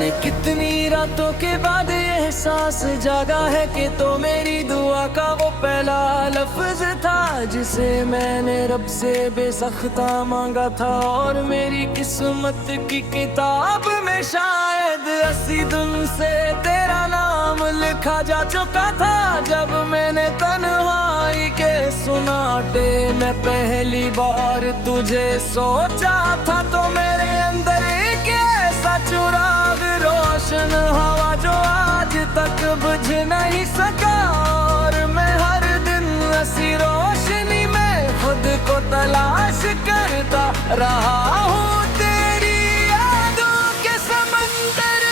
जाने कितनी रातों के बाद ये एहसास जागा है कि तो मेरी दुआ का वो पहला लफ्ज था जिसे मैंने रब से बेसख्ता मांगा था। और मेरी किस्मत की किताब में शायद 80 दिन से तेरा नाम लिखा जा चुका था। जब मैंने तन्हाई के सुनाटे में पहली बार तुझे सोचा था तो मेरे अंदर एक ऐसा चिराग रोशन हवा जो आज तक बुझ नहीं सका। और मैं हर दिन ऐसी रोशनी में खुद को तलाश करता रहा हूँ तेरी यादों के समंदर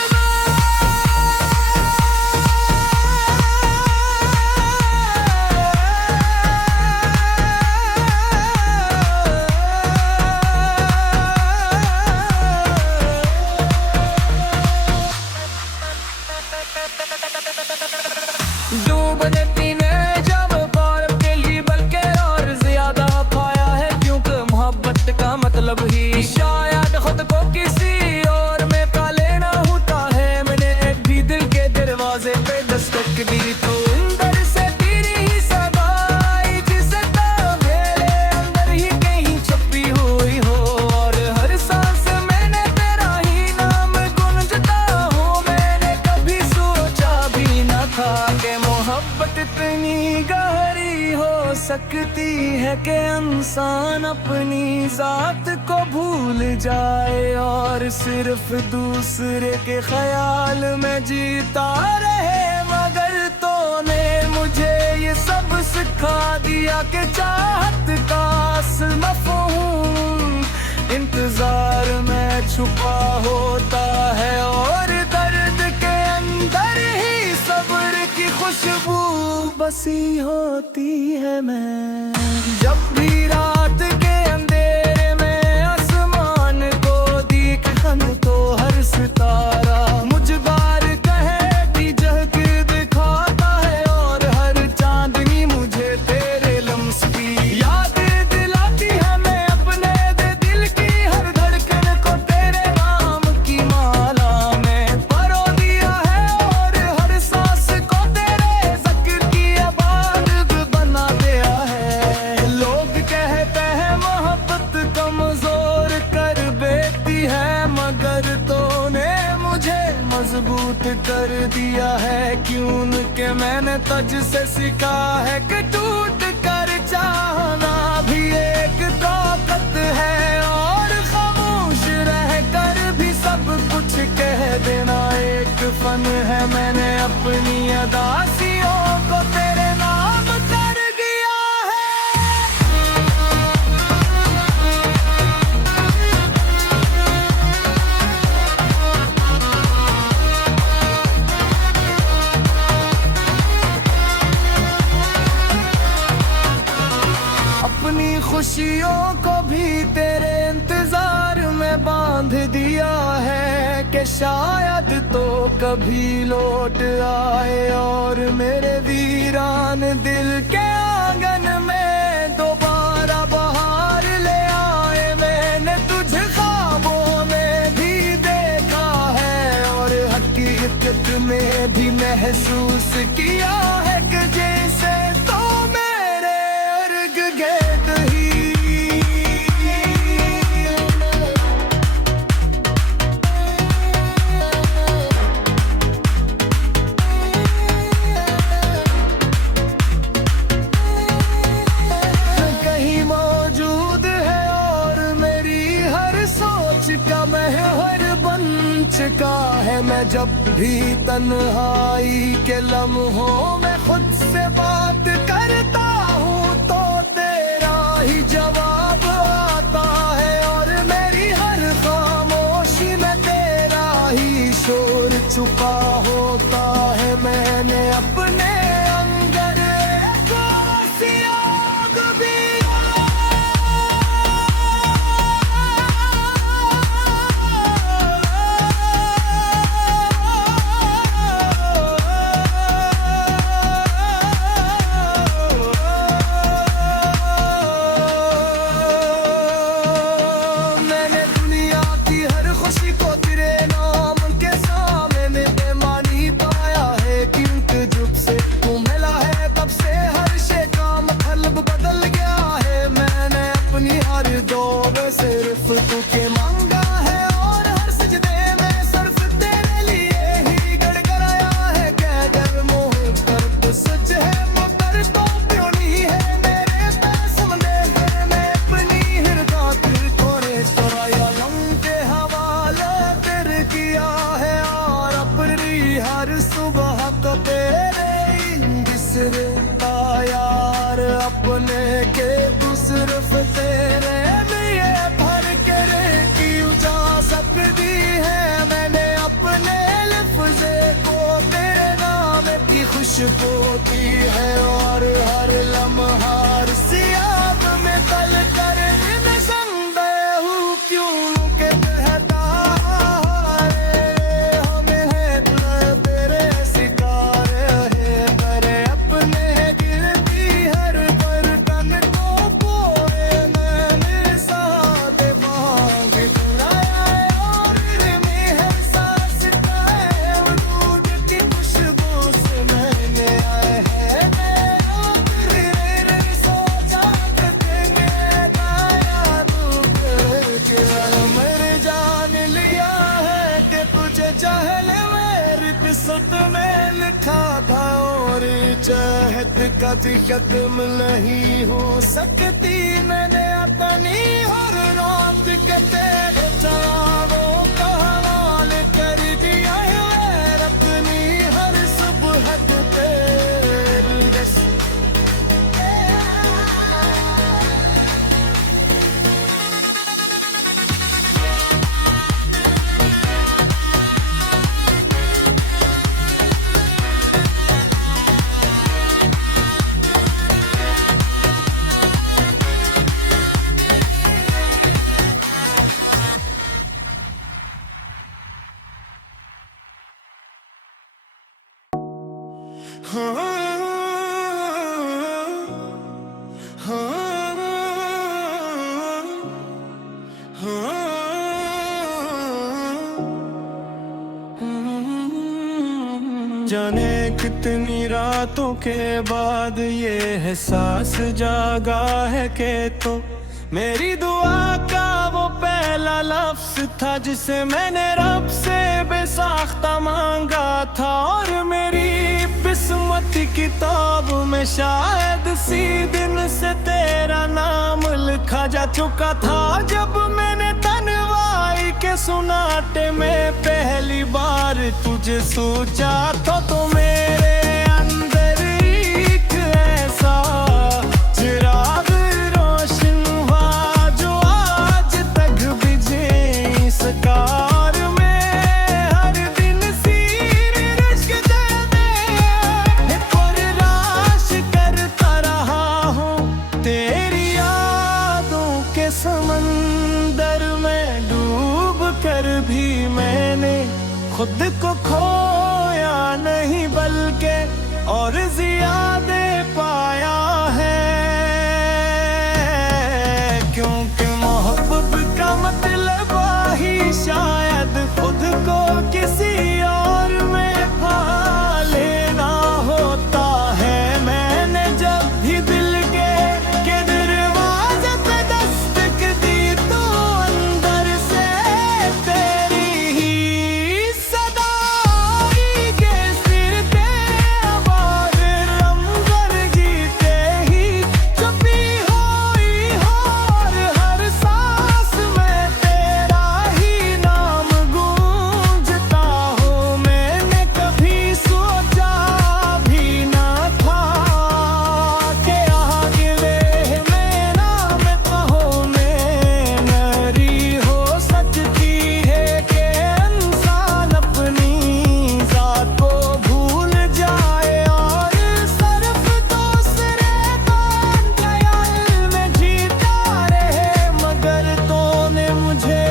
डूबने पीने जब बर्फ के लिए बल्कि और ज्यादा पाया है क्योंकि मोहब्बत का मतलब ही शायद खुद को किसी और में पा लेना होता है। मैंने एक भी दिल के दरवाजे पे दस्तक दी तो अंदर से तेरी ही सगाई जिसे तो मेरे अंदर ही कहीं छुपी हुई हो। और हर सांस मैंने तेरा ही नाम गूंजता हूँ। मैंने कभी सोचा भी न था कि मोहब्बत इतनी गहरी हो सकती है कि इंसान अपनी जात को भूल जाए और सिर्फ दूसरे के ख्याल में जीता रहे। मगर तूने मुझे ये सब सिखा दिया कि चाहत का असल मफ़हूम इंतजार में छुपा होता है और दर्द के अंदर ही सब्र की खुशबू बसी होती है। मैं जब भी रात के अंधेरे में आसमान को देखूं तो हर सितारा मुझ बार कहती झलक दिखाता है और हर चांदनी मुझे तेरे लम्स की याद दिलाती है। मैं अपने दिल की हर धड़कन को तेरे नाम की माला में परो दिया है और हर सांस को तेरे जिक्र की इबादत बना दिया है। लोग कहते हैं मोहब्बत कमजोर कर देती है मगर तूने मुझे मजबूत कर दिया है। क्यों कि मैंने तुझसे सीखा है कि टूट कर चाहना भी एक ताकत है और खामोश रह कर भी सब कुछ कह देना एक फन है। मैंने अपनी अदासियों को तेरे नाम कर दिया है। अपनी खुशियों को भी तेरे इंतजार में बांध दिया है कि शायद तो कभी लौट आए और मेरे वीरान दिल के आंगन में दोबारा बहार ले आए। मैंने तुझे ख्वाबों में भी देखा है और हकीकत में भी महसूस किया है कि जैसे तो मेरे अर्ग गेट ही कहीं मौजूद है और मेरी हर सोच का महवर बन चुका है। मैं जब भी तन्हाई के लम्हों में खुद से बात करता हूँ तो तेरा ही जवाब आता है और मेरी हर खामोशी में तेरा ही शोर छुपा होता है। मैंने अपने अंदर एक ऐसी आग भी मैंने दुनिया की हर खुशी को तेरे नाम के साथ बोती है और हर लम्हा सियाब में तल कर इन संदेह हूँ क्यों के बहता है हमें है तेरे शिकार है करे अपने गिरती हर बर्तन को पोए मैंने साथ मांग चुराया और में है सांस का है दूध की खुशबू से मैंने आए हैं मेरा सोचा देंगे दाया दूध मेरे जान लिया है कि तुझे चाहले मेरी किस्मत में लिखा था और चाहत का भी खत्म नहीं हो सकती मैंने अपनी हर रात के तेरे चारों का हवाले कर दिया है अपनी हर सुबह तेरी रस जाने कितनी रातों के बाद ये एहसास जागा है कि तो मेरी दुआ का वो पहला लफ्ज था जिसे मैंने रब से बेसाख्ता मांगा था और मेरी किस्मत की किताब में शायद सी दिन से तेरा नाम लिखा जा चुका था जब मैंने तन्वाई के सुनाटे में पहली बार तुझे सोचा तो मेरे अंदर एक ऐसा चिराग रोशन हुआ जो आज तक बुझे इस कार में हर दिन सीर रश्क दे पुरराश करता रहा हूँ तेरी यादों के समंदर में डूब कर भी मैंने खुद को खोया नहीं बल्कि और ज्यादा पाया है क्योंकि मोहब्बत का मतलब ही शायद खुद को किसी और में पा लेना होता है मैंने जब भी दिल के दरवाजे पे दस्तक दी तो अंदर से तेरी ही सदा आई के सिर पे आवाज़ रमगर जीते ही छुपी हुई और हर सांस में तेरा ही नाम गूंजता हो मैंने कभी सोचा भी ना था कि आगे में नाम कहो में नरी हो सकती है कि इंसान अपनी जात को भूल जाए और सिर्फ दूसरे कौन ख्याल में जीता रहे मगर तूने मुझे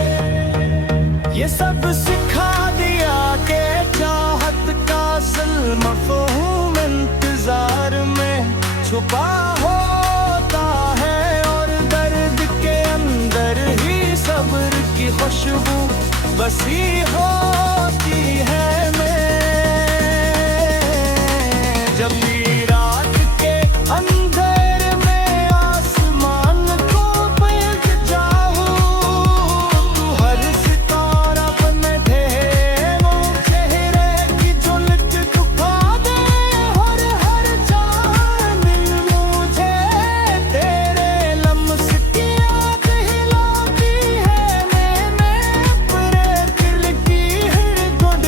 ये सब सिखा दिया कि चाहत का असल मफ़हूम इंतजार में छुपा होता है और दर्द के अंदर ही सब्र की खुशबू बसी होती है जब भी रात के अंधेरे में आसमान को पलट जाऊं तू हर सितारा बन दे वो चेहरे की झलक दिखा दे और हर चांद मुझे तेरे लम्स की याद हिलाती है मैंने अपने दिल की हर गुड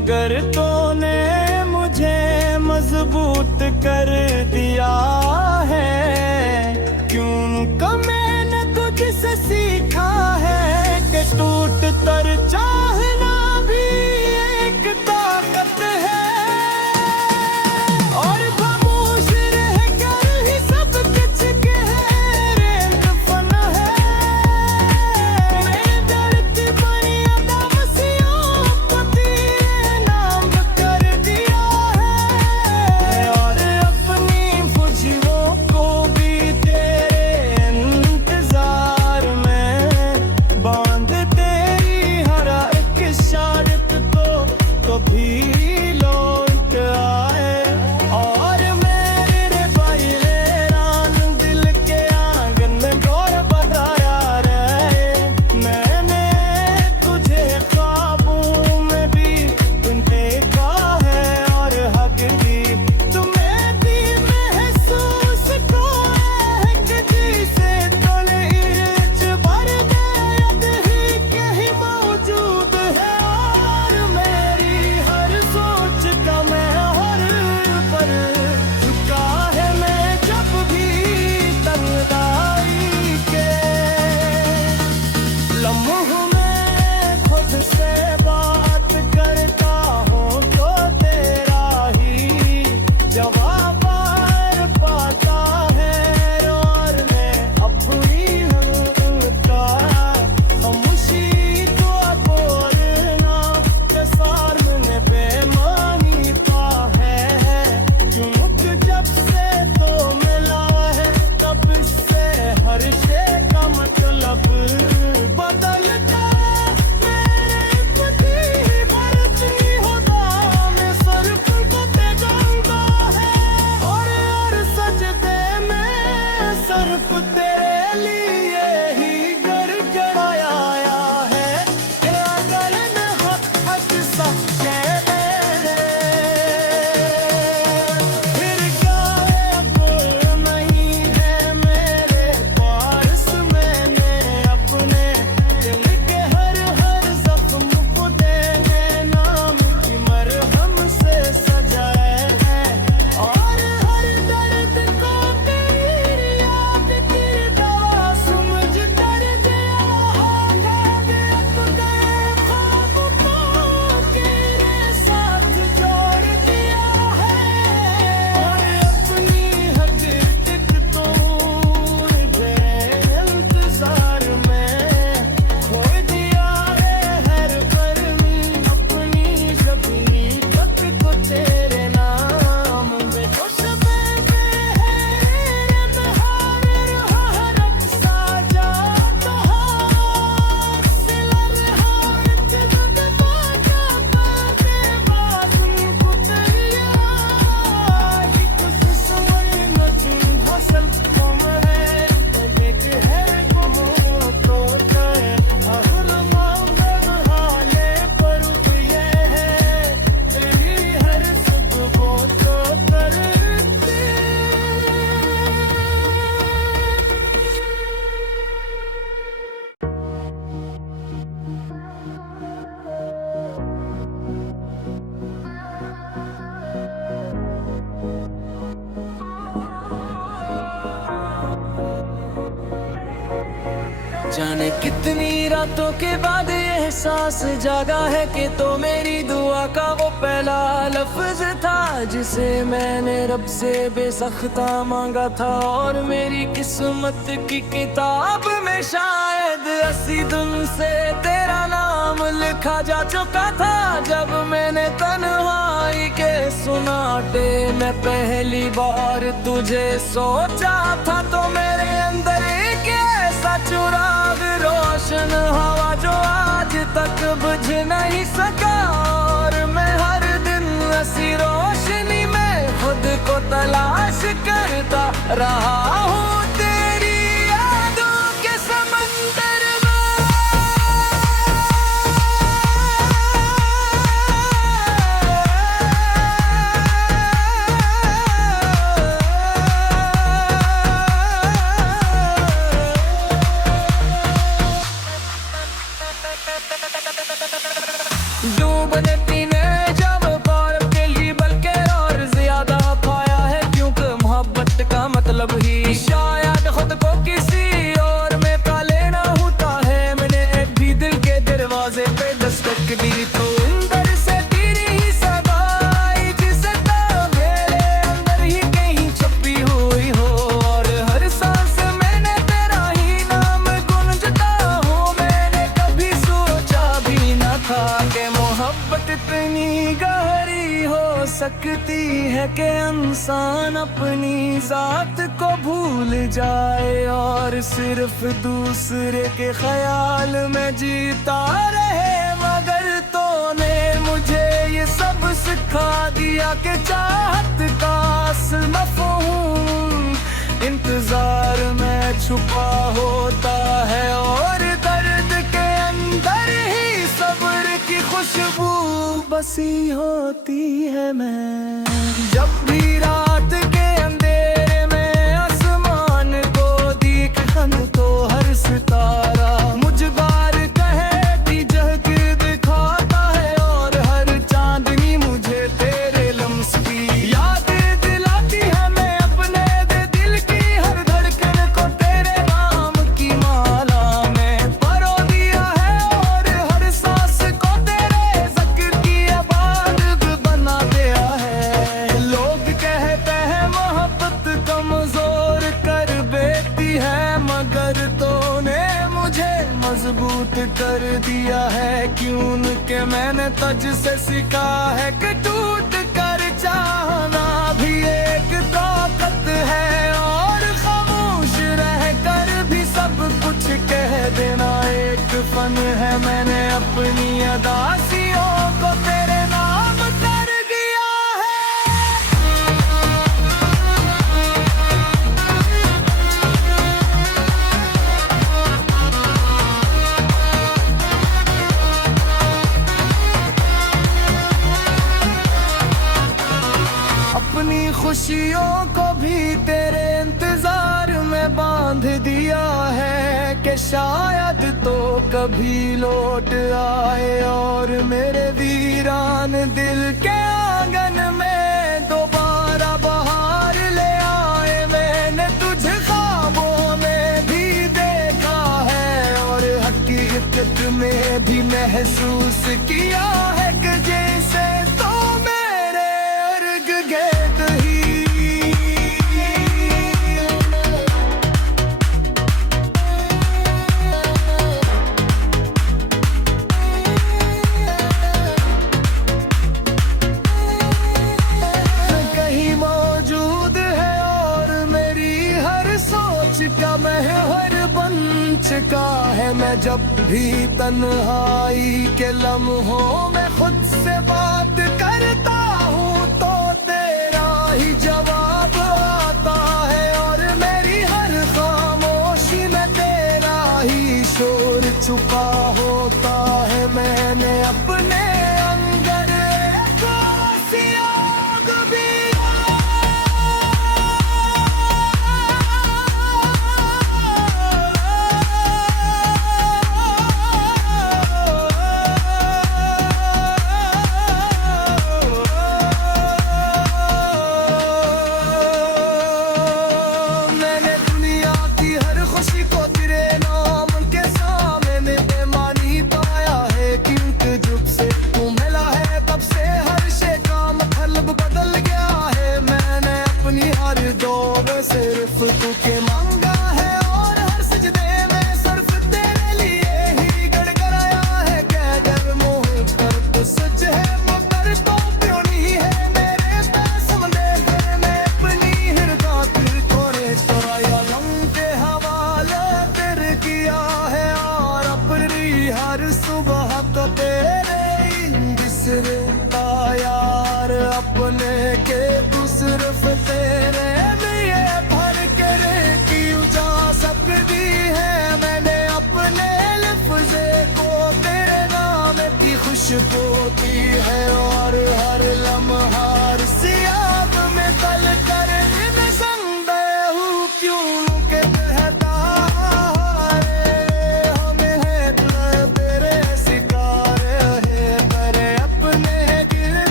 मगर तूने मुझे मजबूत कर दिया है। क्यों का मैंने तुझसे सीखा है कि टूट कर चाहना भी एक ताकत है। और खामोश रह कर ही सब कुछ गहरे दफन है। मेरे दर्द बनी अदावसियों को तेरे नाम कर दिया है। और अपनी खुशियों को भी तेरे इंतजार में बांध तेरी हर एक शर्त को कभी लौट आए। और मेरे भाई रान दिल के आंगन में गौर बताया रहे। मैंने तुझे ख्वाबों में भी देखा है और हक भी तुम्हें भी महसूस को है कि जिसे तले इर्च भर दे ही कहीं मौजूद है। और मेरी हर सोच का मैं हर पर झुका है। मैं जब भी तन्हाई के लम्हों में खुद से बात करता हूँ तो तेरा ही जवाब पाता है। और मैं अपनी उनका खामोशी तो बोलना सार मैंने बेमानी पा है। क्योंकि जब से तो मिला है तब से हर शे का मतलब बदलता है। मेरे पति भरत नहीं होता मैं सर्प को तेजाऊंगा है। और सजदे में सर्प तेरे लिए ही गड़गड़ाया है। अगर न हक सा फिर गाए कोई नहीं है मेरे पास। मैंने अपने दिल के हर जख्म को तेरे नाम की मरहम से सजाए है। और हर दर्द को तेरी याद की दवा समझ कर दिया। आधा तुझे ख्वाब को तेरे साथ जोड़ दिया है। और अपनी हकीकत तो मुझे इंतजार में खो दिया है। हर गर्मी अपनी जबनी तक तो तेरे नाम में तो शबे पे है हरफ साजा तो हाथ से लम्हा इतना बाका बाके बाजुन कुतरिया ही कुछ सुन नचुन हसल कमरे तो देख है तुम तो कहे अहल मांगन हाले पर ये है तेरी हर सब वो तो करते। जाने कितनी रातों के बाद ये एहसास जागा है कि तो मेरी दुआ का वो पहला लफ्ज था जिसे मैंने रब से बेसख्ता मांगा था। और मेरी किस्मत की किताब में शायद 80 दिन से तेरा नाम लिखा जा चुका था। जब मैंने तन्हाई के सुनाटे में पहली बार तुझे सोचा था तो मेरे अंदर एक ऐसा चुराग रोशन हवा जो आज तक बुझ नहीं सका। और मैं हर दिन ऐसी रोशनी में खुद को तलाश करता रहा हूँ तेरी यादों के समंदर में। डूबने पीने सकती है कि इंसान अपनी जात को भूल जाए और सिर्फ दूसरे के ख्याल में जीता रहे। मगर तूने मुझे ये सब सिखा दिया कि चाहत का असल मफ़हूम इंतजार में छुपा होता है और दर्द के अंदर ही सब्र की खुशबू बसी होती है। मैं जब भी रात के अंधेरे में आसमान को देखूं तो हर सितारा मुझगार कहती जग दिखाता है और हर चांदनी मुझे तेरे लम्स की याद दिलाती है। मैं अपने दिल की हर धड़कन को तेरे नाम की माला में परो दिया है और हर सांस को तेरे ज़िक्र की इबादत बना दिया है। लोग कहते हैं मोहब्बत कमजोर कर देती है, मगर तूने मुझे मजबूत कर दिया है। क्यों कि मैंने तुझसे सीखा है कि टूट कर चाहना भी एक ताकत है और खामोश रह कर भी सब कुछ कह देना एक फन है। मैंने अपनी अदासियों को तेरे नाम कर दिया है। अपनी खुशियों को भी तेरे इंतजार में बांध दिया है कि शायद तो कभी लौट आए और मेरे वीरान दिल के आंगन में दोबारा बहार ले आए। मैंने तुझे ख्वाबों में भी देखा है और हकीकत में भी महसूस किया है कि जैसे तो मेरे अर्ग गेट ही कहीं मौजूद है और मेरी हर सोच का महवर बन चुका है। मैं जब भी तन्हाई के लम्हों में खुद से बात करता हूँ तो तेरा ही जवाब आता है और मेरी हर खामोशी में तेरा ही शोर छुपा होता है। मैंने अपने अंदर एक ऐसी आग भी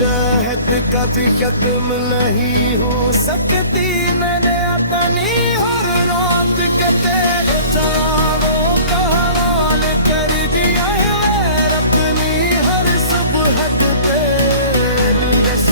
चाहत का भी खत्म नहीं हो सकती। मैंने अपनी हर रात के तेरे चारों का हवाले कर दिया है, अपनी हर सुबह तेरी बस।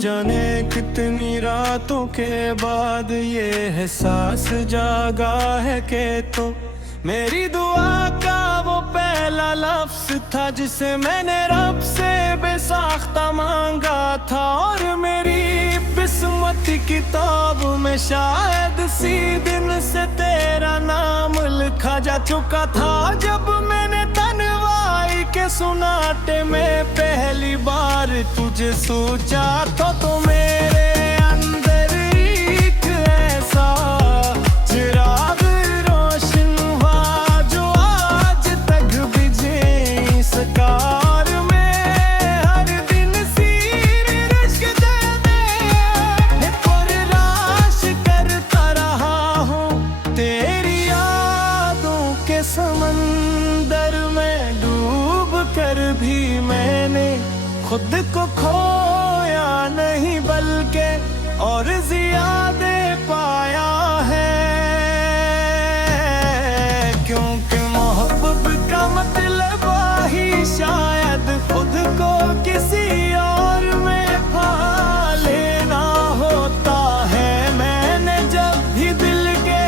जाने कितनी रातों के बाद ये एहसास जागा है कि तो मेरी दुआ का वो पहला लफ्ज था जिसे मैंने रब से बेसाख्ता मांगा था। और मेरी किस्मत की किताब में शायद सी दिन से तेरा नाम लिखा जा चुका था। जब मैंने तन्हाई के सुनाटे में पहली बार तुझे सोचा तो मेरे अंदर एक ऐसा चिराग रोशन हुआ जो आज तक बुझे इस कार में। हर दिन सीर रश्क दे परराश करता रहा हूँ, तेरी यादों के समंदर में डूब कर भी मैंने खुद को खोया नहीं बल्कि और ज्यादा पाया है। क्योंकि मोहब्बत का मतलब ही शायद खुद को किसी और में पा लेना होता है। मैंने जब भी दिल के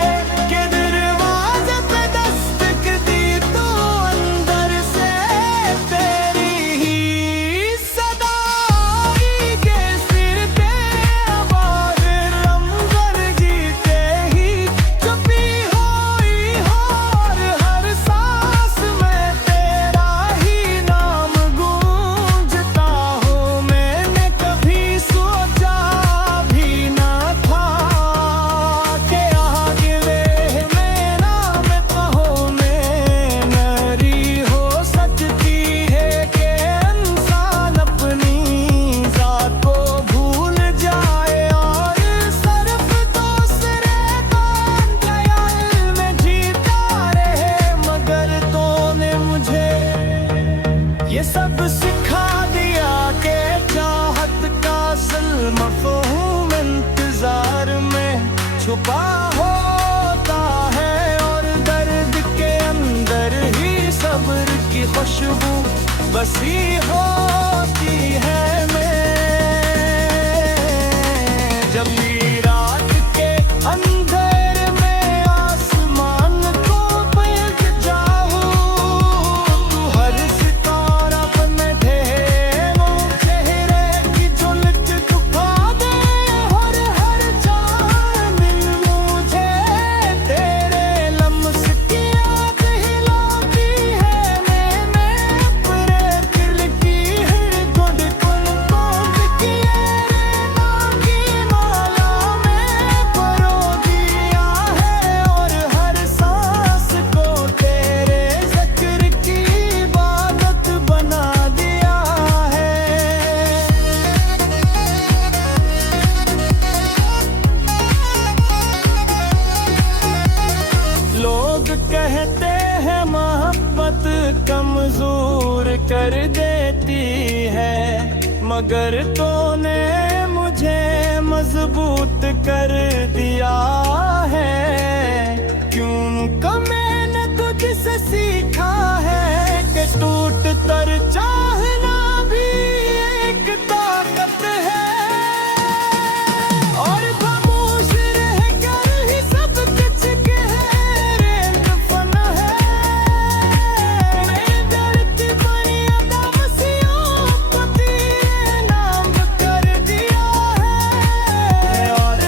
दरवाजे पे दस्तक दी तो अंदर से तेरी ही सदा आई के सिर पे आवाज रमगर जीते ही चुपी हुई हो। और हर सांस में तेरा ही नाम गूंजता हो। मैंने कभी सोचा भी ना था कि आगे वे मेरा में कहो में नरी हो सकती है कि इंसान अपनी जात को भूल जाए और सिर्फ दूसरे कौन ख्याल में जीता रहे। मगर तूने मुझे ये सब सिखा दिया कि चाहत का असल मफ़हूम इंतजार में छुपा होता है। और दर्द के अंदर ही सब्र की खुशबू बसी होती है। मैं जब भी रात के अंधेरे में आसमान को पलट जाऊं, तू हर सितारा बन ठहरो, चेहरे की झलक दिखा दे। और हर चांद मुझे तेरे लम्स की याद हिलाती है। मैंने अपने दिल की हर धड़कन को किए नाम की माला में परो दिया है। और हर सांस को तेरे ज़िक्र की इबादत बना दिया है। लोग कहते हैं मोहब्बत कमजोर कर देती है, मगर तूने मुझे मजबूत कर दिया है। क्योंकि मैंने तुझसे सीखा है कि टूट कर चाहना भी एक ताकत है। और खामोश रहकर ही सब कुछ गहरे दफन है। मेरे दर्द की बड़ी अदावसियों को तेरे नाम कर दिया है। और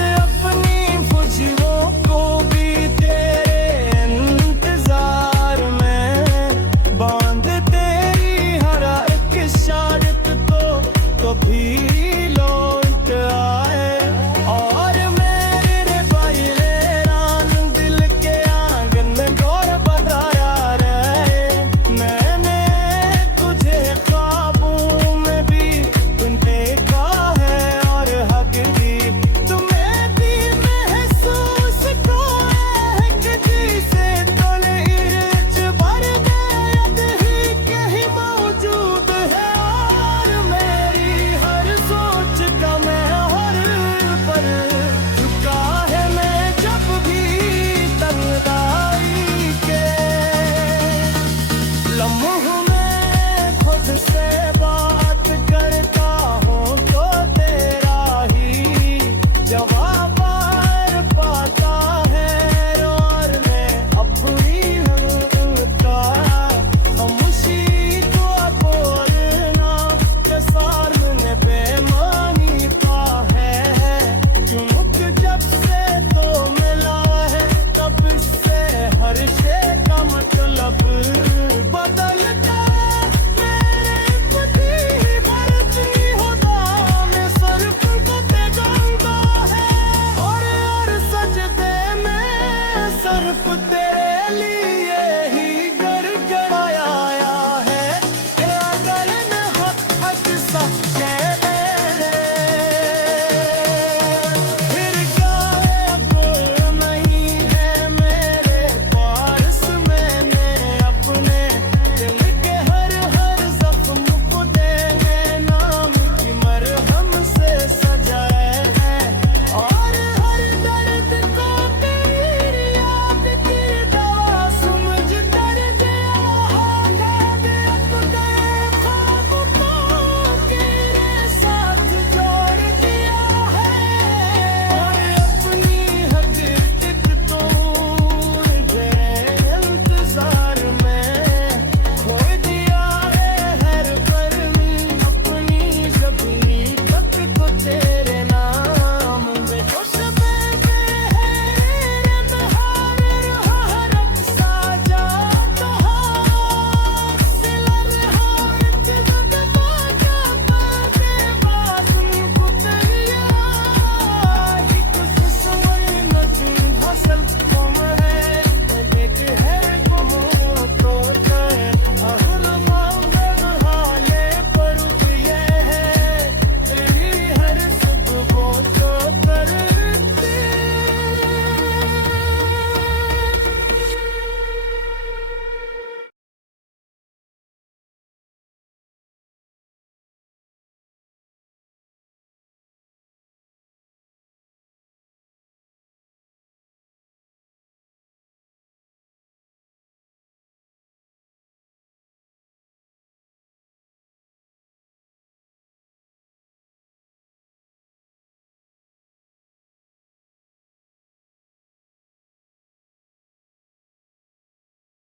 सिर्फ